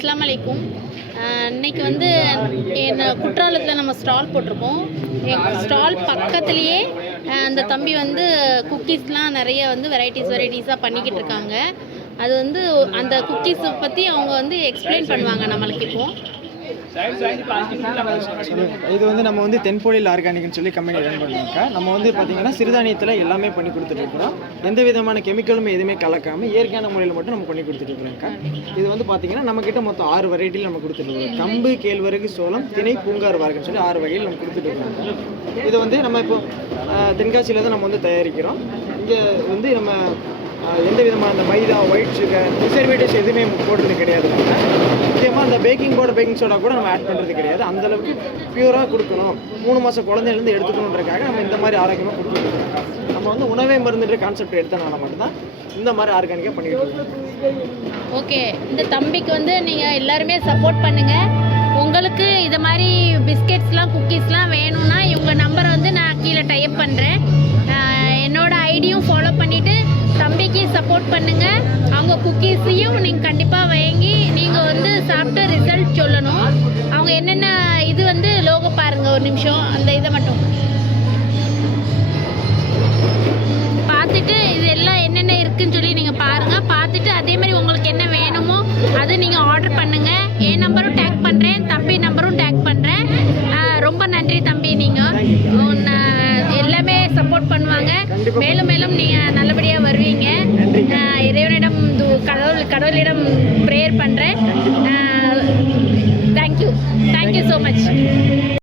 அஸ்ஸலாமு அலைக்கும். இன்னைக்கு வந்து குற்றாலத்தில் நம்ம ஸ்டால் போட்டிருக்கோம். எங்கள் ஸ்டால் பக்கத்துலேயே அந்த தம்பி வந்து குக்கீஸ்லாம் நிறைய வந்து வெரைட்டிஸாக பண்ணிக்கிட்டு இருக்காங்க. அது வந்து அந்த குக்கீஸை பற்றி அவங்க வந்து எக்ஸ்பிளைன் பண்ணுவாங்க நம்மளுக்கு. இது வந்து நம்ம வந்து தென்பொழில் ஆர்கானிக்னு சொல்லி கம்பெனி ரன் பண்ணியிருக்கா. நம்ம வந்து பார்த்தீங்கன்னா சிறுதானியத்தில் எல்லாமே பண்ணி கொடுத்துட்ருக்குறோம். எந்த விதமான கெமிக்கலும் எதுவுமே கலக்காமல் இயற்கையான முறையில் மட்டும் நம்ம பண்ணி கொடுத்துட்ருக்குறோம்க்கா. இது வந்து பார்த்தீங்கன்னா நம்மக்கிட்ட மொத்தம் 6 வெரைட்டியில் நம்ம கொடுத்துட்ருக்கோம். கம்பு, கேழ்வரகு, சோளம், திணை, பூங்கார் வார்கன்னு சொல்லி 6 வகையில் நம்ம கொடுத்துட்ருக்கோம். இது வந்து நம்ம இப்போ தென்காசியில் தான் நம்ம வந்து தயாரிக்கிறோம். இங்கே வந்து நம்ம எந்த விதமான அந்த மைதா, ஒயிட் சுகர், ப்ரிசர்வேட்டிவ்ஸ் எதுவுமே போடுறது கிடையாது. முக்கியமாக அந்த பேக்கிங் பவுடர், பேக்கிங் சோடா கூட நம்ம ஆட் பண்ணுறது கிடையாது. அந்தளவுக்கு பியூராக கொடுக்கணும், 3 மாத குழந்தையிலேருந்து எடுத்துக்கணுன்றதுக்காக நம்ம இந்த மாதிரி ஆரோக்கியமாக கொடுத்துருக்கோம். நம்ம வந்து உணவே மருந்துன்ற கான்செப்ட் எடுத்தனால மட்டும்தான் இந்த மாதிரி ஆர்கானிக்காக பண்ணிக்கிட்டு இருக்கோம். ஓகே, இந்த தம்பிக்கு வந்து நீங்கள் எல்லாருமே சப்போர்ட் பண்ணுங்கள். உங்களுக்கு இது மாதிரி பிஸ்கெட்ஸ்லாம் குக்கீஸ்லாம் வேணும்னா இவங்க நம்பரை வந்து நான் கீழே டைப் பண்ணுறேன். என்னோட ஐடியும் ஃபாலோ பண்ணிவிட்டு தம்பிக்கு சப்போர்ட் பண்ணுங்கள். அவங்க குக்கீஸையும் நீங்கள் கண்டிப்பாக வாங்கி நீங்கள் வந்து சாப்பிட்டு ரிசல்ட் சொல்லணும். அவங்க என்னென்ன இது வந்து லோகோ பாருங்கள், ஒரு நிமிஷம் அந்த இதை மட்டும் பார்த்துட்டு இது எல்லாம் என்னென்ன இருக்குதுன்னு சொல்லி நீங்கள் பாருங்கள். பார்த்துட்டு அதே மாதிரி உங்களுக்கு என்ன வேணுமோ அது நீங்கள் ஆர்டர் பண்ணுங்கள். என் நம்பரும் டேக் பண்ணுறேன், தம்பி நம்பரும் டேக் பண்ணுறேன். ரொம்ப நன்றி தம்பி, நீங்கள் எல்லாமே சப்போர்ட் பண்ணுவாங்க. மேலும் மேலும் நீங்கள் நல்லபடியாக வருவீங்க. இறைவனிடம் கடவுளிடம் ப்ரேயர் பண்ணுறேன்.